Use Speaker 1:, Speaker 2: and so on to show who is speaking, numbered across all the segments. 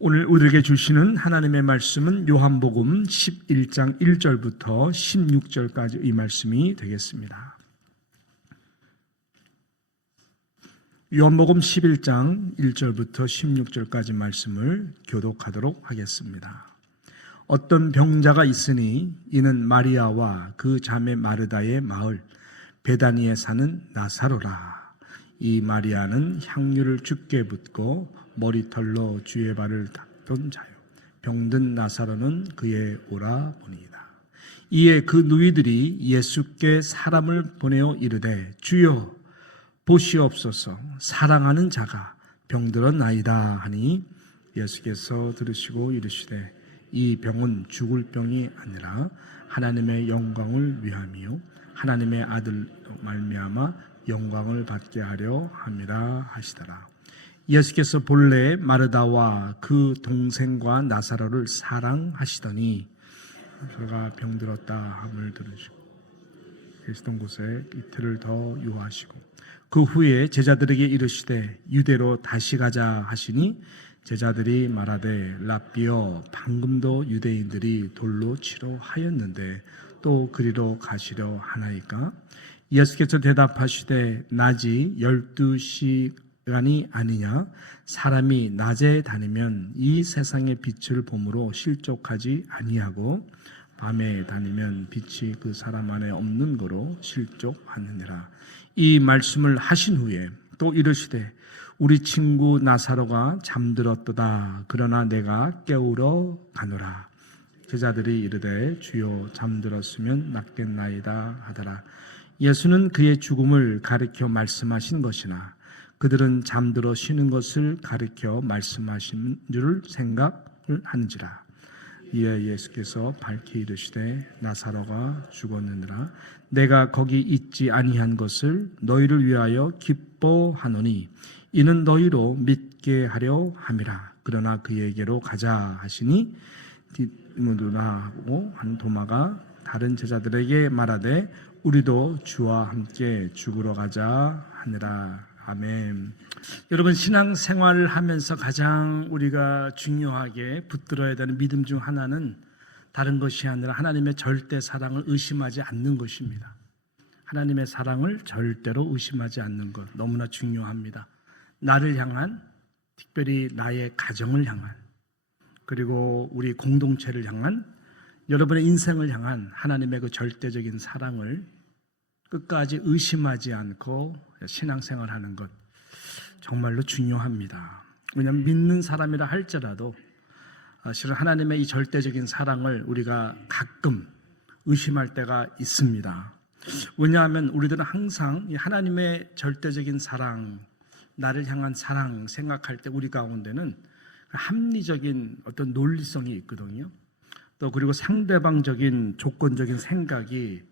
Speaker 1: 오늘 우리에게 주시는 하나님의 말씀은 요한복음 11장 1절부터 16절까지의 말씀이 되겠습니다. 요한복음 11장 1절부터 16절까지 말씀을 교독하도록 하겠습니다. 어떤 병자가 있으니 이는 마리아와 그 자매 마르다의 마을 베다니에 사는 나사로라. 이 마리아는 향유를 죽게 붓고 머리털로 주의 발을 닦던 자요. 병든 나사로는 그의 오라버니이다. 이에 그 누이들이 예수께 사람을 보내어 이르되 주여 보시옵소서 사랑하는 자가 병들었나이다 하니 예수께서 들으시고 이르시되 이 병은 죽을 병이 아니라 하나님의 영광을 위함이요 하나님의 아들 말미암아 영광을 받게 하려 함이라 하시더라. 예수께서 본래 마르다와 그 동생과 나사로를 사랑하시더니 그가 병들었다 함을 들으시고 계시던 곳에 이틀을 더 유하시고 그 후에 제자들에게 이르시되 유대로 다시 가자 하시니 제자들이 말하되 랍비여 방금도 유대인들이 돌로 치러 하였는데 또 그리로 가시려 하나이까? 예수께서 대답하시되 낮이 열두 시 간이 아니냐? 사람이 낮에 다니면 이 세상의 빛을 봄으로 실족하지 아니하고 밤에 다니면 빛이 그 사람 안에 없는 거로 실족하느니라. 이 말씀을 하신 후에 또 이르시되 우리 친구 나사로가 잠들었도다. 그러나 내가 깨우러 가노라. 제자들이 이르되 주여 잠들었으면 낫겠나이다 하더라. 예수는 그의 죽음을 가리켜 말씀하신 것이나 그들은 잠들어 쉬는 것을 가리켜 말씀하신 줄 생각을 하는지라. 이에 예수께서 밝히 이르시되 나사로가 죽었느니라. 내가 거기 있지 아니한 것을 너희를 위하여 기뻐하노니 이는 너희로 믿게 하려 함이라. 그러나 그에게로 가자 하시니 디모드나하고 한 도마가 다른 제자들에게 말하되 우리도 주와 함께 죽으러 가자 하느라 아멘. 여러분 신앙 생활을 하면서 가장 우리가 중요하게 붙들어야 되는 믿음 중 하나는 다른 것이 아니라 하나님의 절대 사랑을 의심하지 않는 것입니다. 하나님의 사랑을 절대로 의심하지 않는 것 너무나 중요합니다. 나를 향한 특별히 나의 가정을 향한 그리고 우리 공동체를 향한 여러분의 인생을 향한 하나님의 그 절대적인 사랑을 끝까지 의심하지 않고 신앙생활 하는 것 정말로 중요합니다. 왜냐하면 믿는 사람이라 할지라도 실은 하나님의 이 절대적인 사랑을 우리가 가끔 의심할 때가 있습니다. 왜냐하면 우리들은 항상 이 하나님의 절대적인 사랑, 나를 향한 사랑 생각할 때 우리 가운데는 합리적인 어떤 논리성이 있거든요. 또 그리고 상대방적인 조건적인 생각이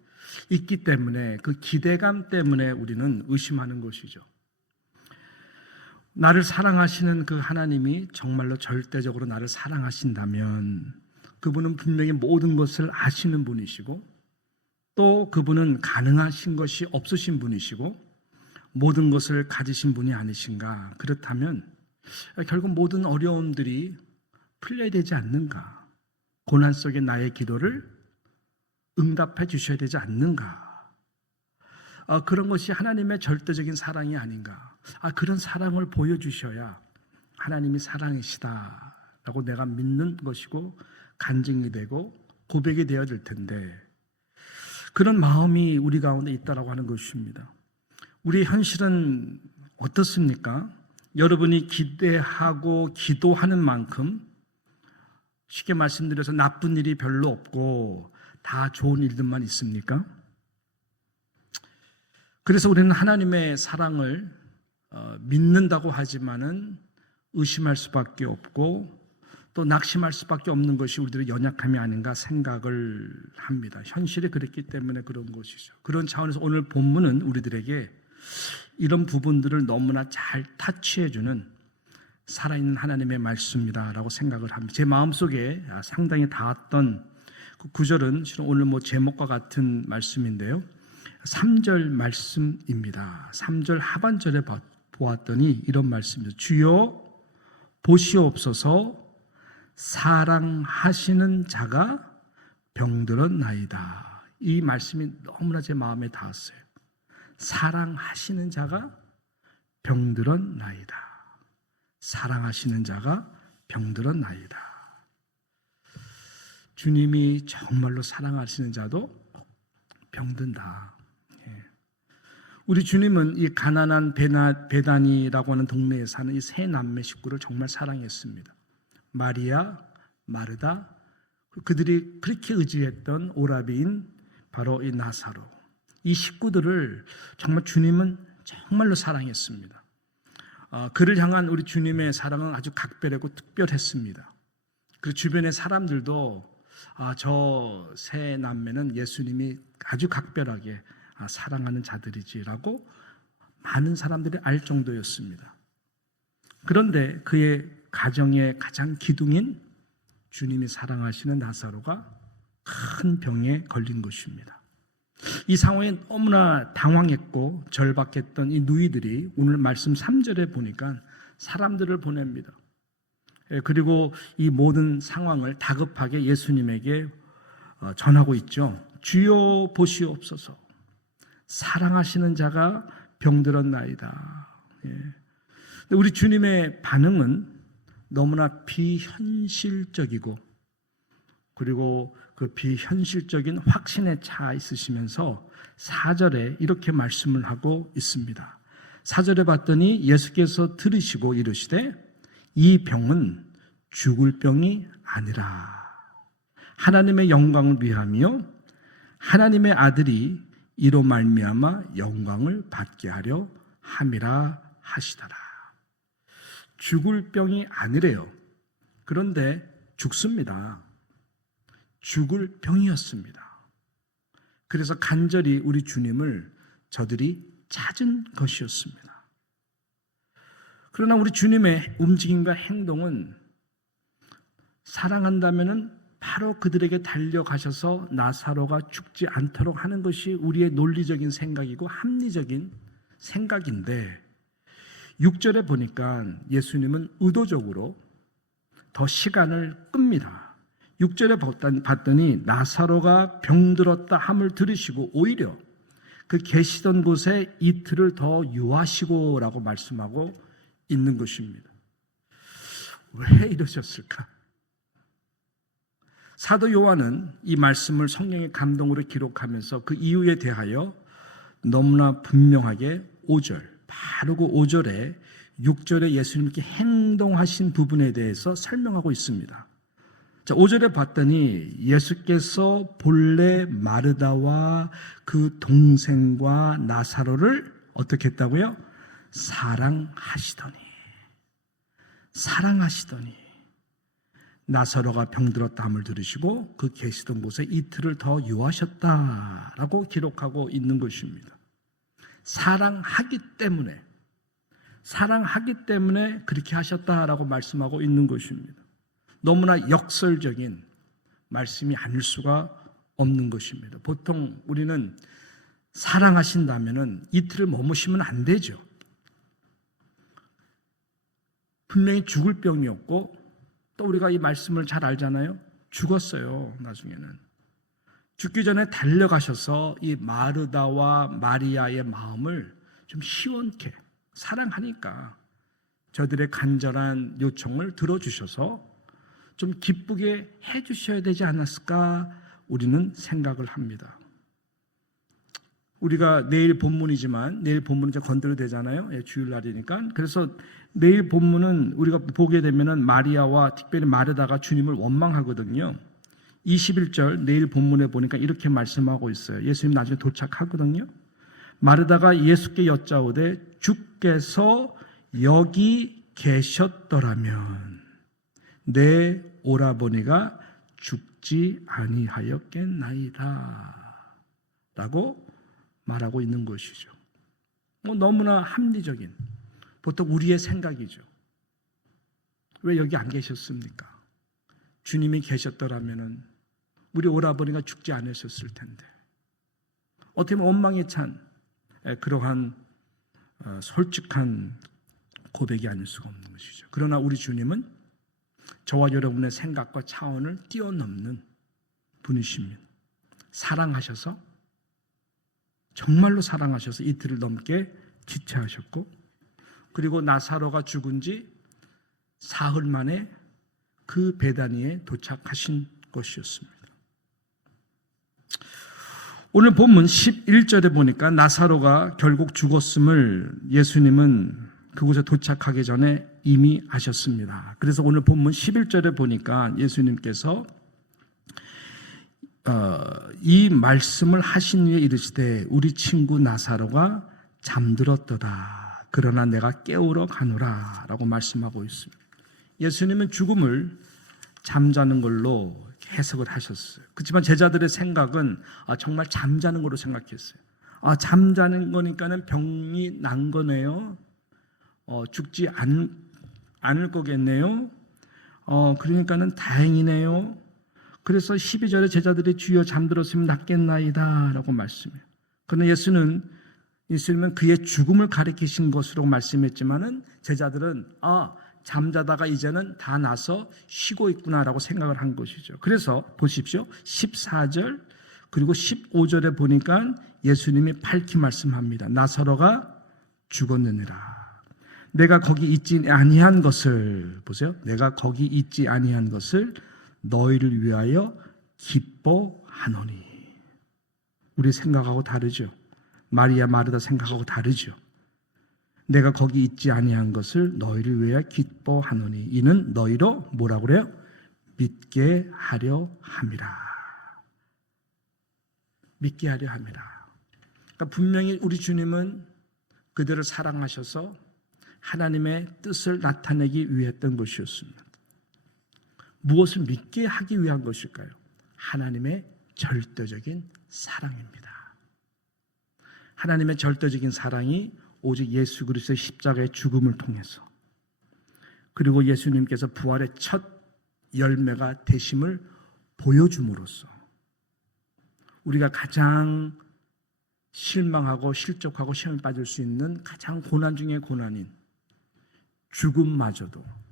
Speaker 1: 있기 때문에 그 기대감 때문에 우리는 의심하는 것이죠. 나를 사랑하시는 그 하나님이 정말로 절대적으로 나를 사랑하신다면 그분은 분명히 모든 것을 아시는 분이시고 또 그분은 가능하신 것이 없으신 분이시고 모든 것을 가지신 분이 아니신가. 그렇다면 결국 모든 어려움들이 풀려야 되지 않는가. 고난 속의 나의 기도를 응답해 주셔야 되지 않는가? 아, 그런 것이 하나님의 절대적인 사랑이 아닌가? 아, 그런 사랑을 보여주셔야 하나님이 사랑이시다라고 내가 믿는 것이고 간증이 되고 고백이 되어야 될 텐데 그런 마음이 우리 가운데 있다라고 하는 것입니다. 우리 현실은 어떻습니까? 여러분이 기대하고 기도하는 만큼 쉽게 말씀드려서 나쁜 일이 별로 없고 다 좋은 일들만 있습니까? 그래서 우리는 하나님의 사랑을 어, 믿는다고 하지만은 의심할 수밖에 없고 또 낙심할 수밖에 없는 것이 우리들의 연약함이 아닌가 생각을 합니다. 현실이 그랬기 때문에 그런 것이죠. 그런 차원에서 오늘 본문은 우리들에게 이런 부분들을 너무나 잘 타치해주는 살아있는 하나님의 말씀이다라고 생각을 합니다. 제 마음속에 상당히 닿았던 그 구절은 실은 오늘 뭐 제목과 같은 말씀인데요. 3절 말씀입니다. 3절 하반절에 보았더니 이런 말씀입니다. 주여 보시옵소서 사랑하시는 자가 병들었나이다. 이 말씀이 너무나 제 마음에 닿았어요. 사랑하시는 자가 병들었나이다. 사랑하시는 자가 병들었나이다. 주님이 정말로 사랑하시는 자도 병든다. 예. 우리 주님은 이 가난한 베나, 베단이라고 하는 동네에 사는 이 세 남매 식구를 정말 사랑했습니다. 마리아, 마르다, 그들이 그렇게 의지했던 오라비인 바로 이 나사로. 이 식구들을 정말 주님은 정말로 사랑했습니다. 어, 그를 향한 우리 주님의 사랑은 아주 각별하고 특별했습니다. 그 주변의 사람들도 아, 저 세 남매는 예수님이 아주 각별하게 아, 사랑하는 자들이지라고 많은 사람들이 알 정도였습니다. 그런데 그의 가정의 가장 기둥인 주님이 사랑하시는 나사로가 큰 병에 걸린 것입니다. 이 상황에 너무나 당황했고 절박했던 이 누이들이 오늘 말씀 3절에 보니까 사람들을 보냅니다. 예, 그리고 이 모든 상황을 다급하게 예수님에게 어, 전하고 있죠. 주여 보시옵소서. 사랑하시는 자가 병들었나이다. 예. 우리 주님의 반응은 너무나 비현실적이고 그리고 그 비현실적인 확신에 차 있으시면서 4절에 이렇게 말씀을 하고 있습니다. 4절에 봤더니 예수께서 들으시고 이르시되 이 병은 죽을 병이 아니라 하나님의 영광을 위하며 하나님의 아들이 이로 말미암아 영광을 받게 하려 함이라 하시더라. 죽을 병이 아니래요. 그런데 죽습니다. 죽을 병이었습니다. 그래서 간절히 우리 주님을 저들이 찾은 것이었습니다. 그러나 우리 주님의 움직임과 행동은 사랑한다면은 바로 그들에게 달려가셔서 나사로가 죽지 않도록 하는 것이 우리의 논리적인 생각이고 합리적인 생각인데 6절에 보니까 예수님은 의도적으로 더 시간을 끕니다. 6절에 봤더니 나사로가 병들었다 함을 들으시고 오히려 그 계시던 곳에 이틀을 더 유하시고라고 말씀하고 있는 것입니다. 왜 이러셨을까? 사도 요한은 이 말씀을 성령의 감동으로 기록하면서 그 이유에 대하여 너무나 분명하게 5절, 바로 그 5절에 6절에 예수님께 행동하신 부분에 대해서 설명하고 있습니다. 자, 5절에 봤더니 예수께서 본래 마르다와 그 동생과 나사로를 어떻게 했다고요? 사랑하시더니. 사랑하시더니. 나사로가 병들었다 함을 들으시고 그 계시던 곳에 이틀을 더 유하셨다라고 기록하고 있는 것입니다. 사랑하기 때문에 사랑하기 때문에 그렇게 하셨다라고 말씀하고 있는 것입니다. 너무나 역설적인 말씀이 아닐 수가 없는 것입니다. 보통 우리는 사랑하신다면은 이틀을 머무시면 안 되죠. 분명히 죽을 병이었고 또 우리가 이 말씀을 잘 알잖아요. 죽었어요. 나중에는 죽기 전에 달려가셔서 이 마르다와 마리아의 마음을 좀 시원케 사랑하니까 저들의 간절한 요청을 들어주셔서 좀 기쁘게 해주셔야 되지 않았을까 우리는 생각을 합니다. 우리가 내일 본문이지만 내일 본문은 이제 건드려 되잖아요. 예, 주일날이니까. 그래서 내일 본문은 우리가 보게 되면은 마리아와 특별히 마르다가 주님을 원망하거든요. 21절 내일 본문에 보니까 이렇게 말씀하고 있어요. 예수님 나중에 도착하거든요. 마르다가 예수께 여짜오되 주께서 여기 계셨더라면 내 오라버니가 죽지 아니하였겠나이다. 라고 말하고 있는 것이죠. 뭐 너무나 합리적인 보통 우리의 생각이죠. 왜 여기 안 계셨습니까? 주님이 계셨더라면은 우리 오라버니가 죽지 않으셨을 텐데. 어떻게 보면 원망에 찬 그러한 어, 솔직한 고백이 아닐 수가 없는 것이죠. 그러나 우리 주님은 저와 여러분의 생각과 차원을 뛰어넘는 분이십니다. 사랑하셔서 정말로 사랑하셔서 이틀을 넘게 지체하셨고 그리고 나사로가 죽은 지 사흘 만에 그 베다니에 도착하신 것이었습니다. 오늘 본문 11절에 보니까 나사로가 결국 죽었음을 예수님은 그곳에 도착하기 전에 이미 아셨습니다. 그래서 오늘 본문 11절에 보니까 예수님께서 어, 이 말씀을 하신 후에 이르시되 우리 친구 나사로가 잠들었도다. 그러나 내가 깨우러 가노라라고 말씀하고 있습니다. 예수님은 죽음을 잠자는 걸로 해석을 하셨어요. 그렇지만 제자들의 생각은 아, 정말 잠자는 걸로 생각했어요. 아, 잠자는 거니까는 병이 난 거네요. 어, 죽지 않, 않을 거겠네요. 어, 그러니까는 다행이네요. 그래서 12절에 제자들이 주여 잠들었으면 낫겠나이다 라고 말씀해요. 그러나 예수는 예수님은 그의 죽음을 가리키신 것으로 말씀했지만은 제자들은 아 잠자다가 이제는 다 나서 쉬고 있구나라고 생각을 한 것이죠. 그래서 보십시오. 14절 그리고 15절에 보니까 예수님이 밝히 말씀합니다. 나사로가 죽었느니라. 내가 거기 있지 아니한 것을 보세요. 내가 거기 있지 아니한 것을 너희를 위하여 기뻐하노니. 우리 생각하고 다르죠. 마리아 마르다 생각하고 다르죠. 내가 거기 있지 아니한 것을 너희를 위하여 기뻐하노니 이는 너희로 뭐라 그래요? 믿게 하려 함이라. 믿게 하려 함이라. 그러니까 분명히 우리 주님은 그들을 사랑하셔서 하나님의 뜻을 나타내기 위했던 것이었습니다. 무엇을 믿게 하기 위한 것일까요? 하나님의 절대적인 사랑입니다. 하나님의 절대적인 사랑이 오직 예수 그리스도의 십자가의 죽음을 통해서 그리고 예수님께서 부활의 첫 열매가 되심을 보여줌으로써 우리가 가장 실망하고 실족하고 시험에 빠질 수 있는 가장 고난 중의 고난인 죽음마저도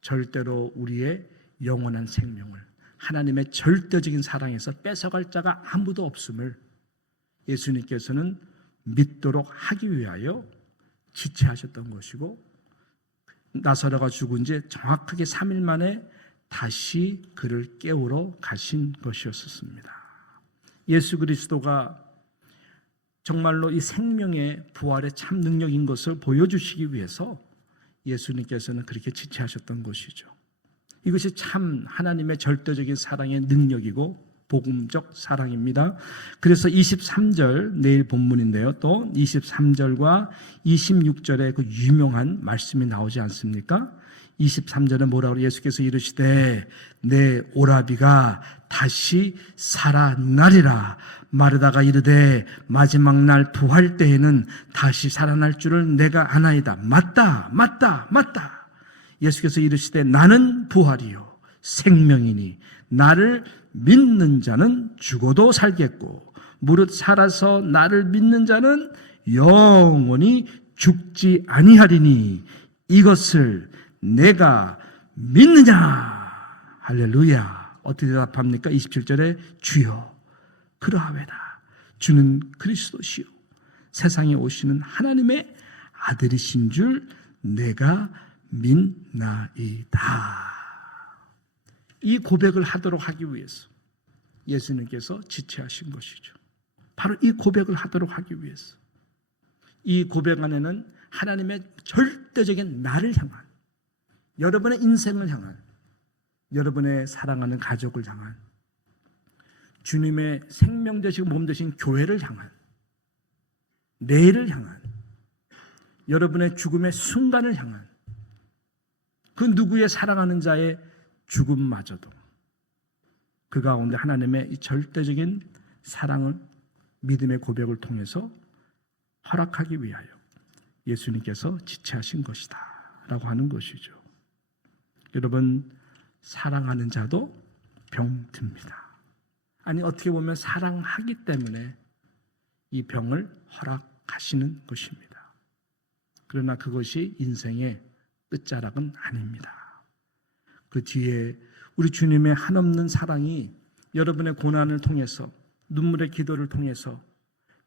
Speaker 1: 절대로 우리의 영원한 생명을 하나님의 절대적인 사랑에서 뺏어갈 자가 아무도 없음을 예수님께서는 믿도록 하기 위하여 지체하셨던 것이고 나사로가 죽은 지 정확하게 3일 만에 다시 그를 깨우러 가신 것이었습니다. 예수 그리스도가 정말로 이 생명의 부활의 참 능력인 것을 보여주시기 위해서 예수님께서는 그렇게 지체하셨던 것이죠. 이것이 참 하나님의 절대적인 사랑의 능력이고 복음적 사랑입니다. 그래서 23절 내일 본문인데요. 또 23절과 26절에 그 유명한 말씀이 나오지 않습니까? 23절에 뭐라고 예수께서 이르시되 내 오라비가 다시 살아나리라 마르다가 이르되 마지막 날 부활 때에는 다시 살아날 줄을 내가 아나이다. 맞다 맞다 맞다. 예수께서 이르시되 나는 부활이요 생명이니 나를 믿는 자는 죽어도 살겠고 무릇 살아서 나를 믿는 자는 영원히 죽지 아니하리니 이것을 내가 믿느냐? 할렐루야. 어떻게 대답합니까? 27절에 주여 그러하외다 주는 그리스도시요 세상에 오시는 하나님의 아들이신 줄 내가 믿나이다 이 고백을 하도록 하기 위해서 예수님께서 지체하신 것이죠. 바로 이 고백을 하도록 하기 위해서. 이 고백 안에는 하나님의 절대적인 나를 향한, 여러분의 인생을 향한, 여러분의 사랑하는 가족을 향한, 주님의 생명 되시고 몸 되신 교회를 향한, 내일을 향한, 여러분의 죽음의 순간을 향한, 그 누구의 사랑하는 자의 죽음마저도 그 가운데 하나님의 이 절대적인 사랑을 믿음의 고백을 통해서 허락하기 위하여 예수님께서 지체하신 것이다. 라고 하는 것이죠. 여러분, 사랑하는 자도 병 듭니다. 아니, 어떻게 보면 사랑하기 때문에 이 병을 허락하시는 것입니다. 그러나 그것이 인생의 끝자락은 아닙니다. 그 뒤에 우리 주님의 한없는 사랑이 여러분의 고난을 통해서 눈물의 기도를 통해서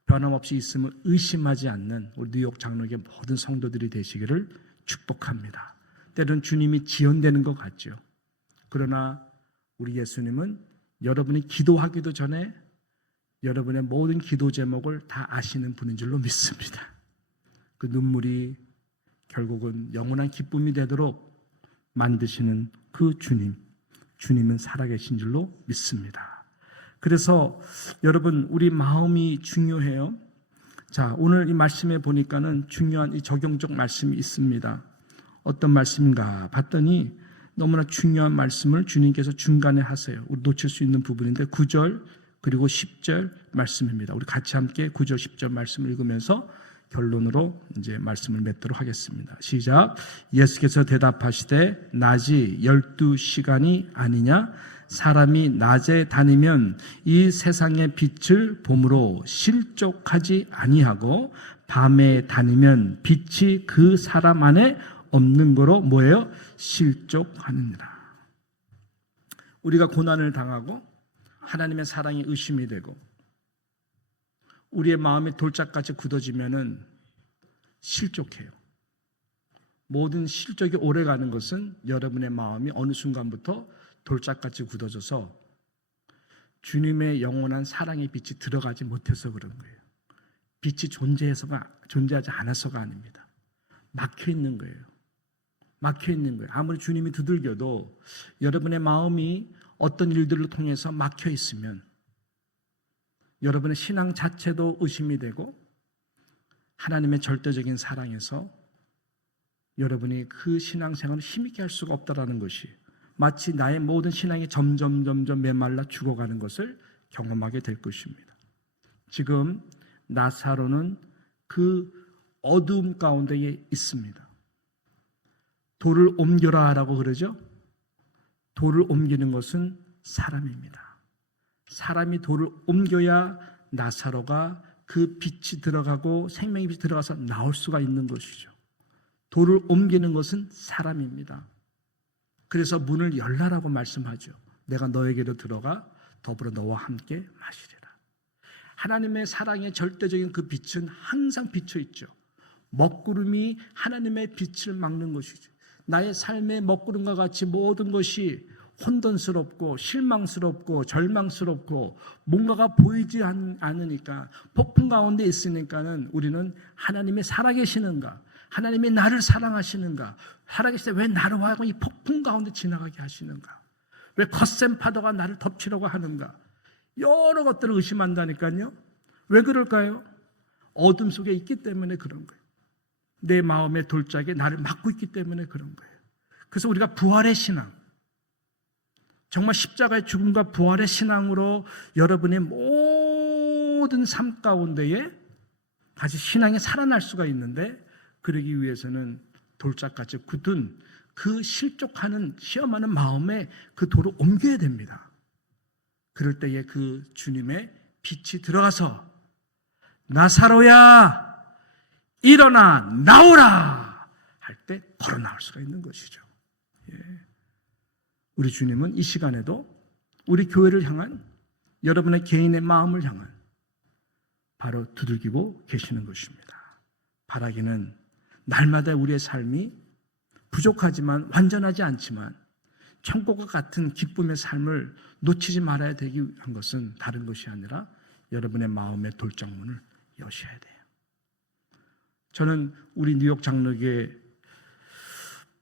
Speaker 1: 변함없이 있음을 의심하지 않는 우리 뉴욕 장로의 모든 성도들이 되시기를 축복합니다. 때론 주님이 지연되는 것 같죠. 그러나 우리 예수님은 여러분이 기도하기도 전에 여러분의 모든 기도 제목을 다 아시는 분인 줄로 믿습니다. 그 눈물이 결국은 영원한 기쁨이 되도록 만드시는 그 주님, 주님은 살아계신 줄로 믿습니다. 그래서 여러분 우리 마음이 중요해요. 자, 오늘 이 말씀에 보니까는 중요한 이 적용적 말씀이 있습니다. 어떤 말씀인가 봤더니 너무나 중요한 말씀을 주님께서 중간에 하세요. 우리 놓칠 수 있는 부분인데 9절 그리고 10절 말씀입니다. 우리 같이 함께 9절 10절 말씀을 읽으면서 결론으로 이제 말씀을 맺도록 하겠습니다. 시작. 예수께서 대답하시되 낮이 12시간이 아니냐 사람이 낮에 다니면 이 세상의 빛을 봄으로 실족하지 아니하고 밤에 다니면 빛이 그 사람 안에 없는 거로 뭐예요? 실족하느니라. 우리가 고난을 당하고 하나님의 사랑이 의심이 되고 우리의 마음이 돌짝같이 굳어지면은 실족해요. 모든 실족이 오래 가는 것은 여러분의 마음이 어느 순간부터 돌짝같이 굳어져서 주님의 영원한 사랑의 빛이 들어가지 못해서 그런 거예요. 빛이 존재해서가 존재하지 않아서가 아닙니다. 막혀 있는 거예요. 막혀 있는 거예요. 아무리 주님이 두들겨도 여러분의 마음이 어떤 일들을 통해서 막혀 있으면 여러분의 신앙 자체도 의심이 되고 하나님의 절대적인 사랑에서 여러분이 그 신앙생활을 힘있게 할 수가 없다라는 것이 마치 나의 모든 신앙이 점점 점점 메말라 죽어가는 것을 경험하게 될 것입니다. 지금 나사로는 그 어두움 가운데에 있습니다. 돌을 옮겨라 라고 그러죠. 돌을 옮기는 것은 사람입니다. 사람이 돌을 옮겨야 나사로가 그 빛이 들어가고 생명의 빛이 들어가서 나올 수가 있는 것이죠. 돌을 옮기는 것은 사람입니다. 그래서 문을 열라라고 말씀하죠. 내가 너에게로 들어가 더불어 너와 함께 마시리라. 하나님의 사랑의 절대적인 그 빛은 항상 비쳐 있죠. 먹구름이 하나님의 빛을 막는 것이죠. 나의 삶의 먹구름과 같이 모든 것이 혼돈스럽고 실망스럽고 절망스럽고 뭔가가 보이지 않- 않으니까 폭풍 가운데 있으니까는 우리는 하나님이 살아계시는가 하나님이 나를 사랑하시는가 살아계실 때왜 나를 하고 이 폭풍 가운데 지나가게 하시는가 왜 거센 파도가 나를 덮치려고 하는가 여러 것들을 의심한다니까요 왜 그럴까요? 어둠 속에 있기 때문에 그런 거예요 내 마음의 돌짝에 나를 막고 있기 때문에 그런 거예요 그래서 우리가 부활의 신앙 정말 십자가의 죽음과 부활의 신앙으로 여러분의 모든 삶 가운데에 다시 신앙이 살아날 수가 있는데 그러기 위해서는 돌짝같이 굳은 그 실족하는 시험하는 마음에 그 돌을 옮겨야 됩니다. 그럴 때에 그 주님의 빛이 들어가서 나사로야 일어나 나오라 할 때 걸어 나올 수가 있는 것이죠. 우리 주님은 이 시간에도 우리 교회를 향한 여러분의 개인의 마음을 향한 바로 두들기고 계시는 것입니다. 바라기는 날마다 우리의 삶이 부족하지만 완전하지 않지만 천국과 같은 기쁨의 삶을 놓치지 말아야 되기 위한 것은 다른 것이 아니라 여러분의 마음의 돌장문을 여셔야 돼요. 저는 우리 뉴욕 장로교회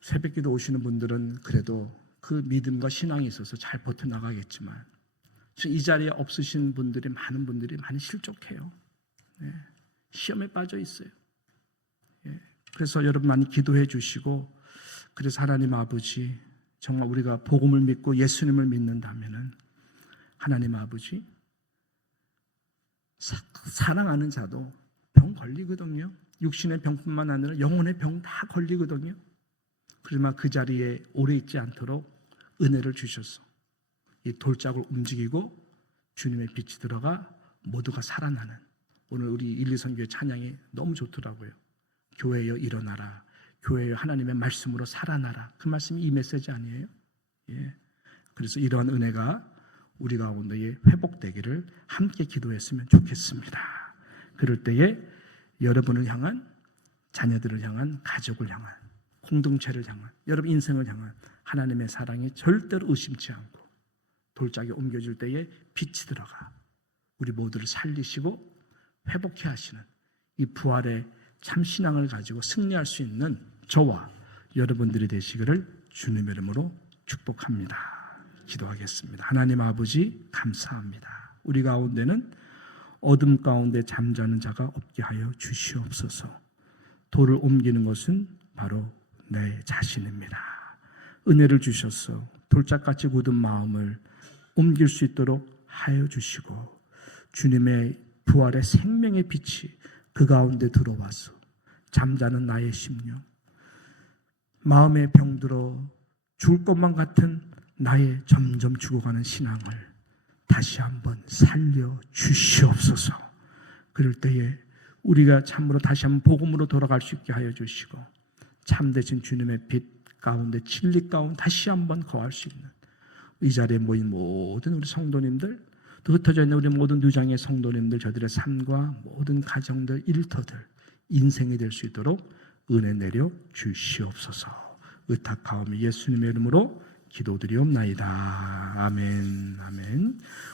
Speaker 1: 새벽기도 오시는 분들은 그래도 그 믿음과 신앙이 있어서 잘 버텨나가겠지만 이 자리에 없으신 분들이 많은 분들이 많이 실족해요. 네. 시험에 빠져 있어요. 예. 그래서 여러분 많이 기도해 주시고 그래서 하나님 아버지 정말 우리가 복음을 믿고 예수님을 믿는다면은 하나님 아버지 사, 사랑하는 자도 병 걸리거든요. 육신의 병뿐만 아니라 영혼의 병 다 걸리거든요. 그러나 그 자리에 오래 있지 않도록 은혜를 주셔서 이 돌짝을 움직이고 주님의 빛이 들어가 모두가 살아나는 오늘 우리 일리선교회 찬양이 너무 좋더라고요. 교회여 일어나라. 교회여 하나님의 말씀으로 살아나라. 그 말씀이 이 메시지 아니에요? 예. 그래서 이러한 은혜가 우리 가운데에 회복되기를 함께 기도했으면 좋겠습니다. 그럴 때에 여러분을 향한 자녀들을 향한 가족을 향한 공동체를 향한 여러분 인생을 향한 하나님의 사랑이 절대로 의심치 않고 돌짝에 옮겨질 때에 빛이 들어가 우리 모두를 살리시고 회복해 하시는 이 부활의 참 신앙을 가지고 승리할 수 있는 저와 여러분들이 되시기를 주님의 이름으로 축복합니다. 기도하겠습니다. 하나님 아버지 감사합니다. 우리 가운데는 어둠 가운데 잠자는 자가 없게 하여 주시옵소서. 돌을 옮기는 것은 바로 내 자신입니다. 은혜를 주셔서 돌짝같이 굳은 마음을 옮길 수 있도록 하여 주시고 주님의 부활의 생명의 빛이 그 가운데 들어와서 잠자는 나의 심령 마음에 병들어 죽을 것만 같은 나의 점점 죽어가는 신앙을 다시 한번 살려 주시옵소서. 그럴 때에 우리가 참으로 다시 한번 복음으로 돌아갈 수 있게 하여 주시고 참되신 주님의 빛 가운데 진리 가운데 다시 한번 거할 수 있는 이 자리에 모인 모든 우리 성도님들 또 흩어져 있는 우리 모든 누장의 성도님들 저들의 삶과 모든 가정들 일터들 인생이 될 수 있도록 은혜 내려 주시옵소서 의탁하오며 예수님의 이름으로 기도드리옵나이다. 아멘 아멘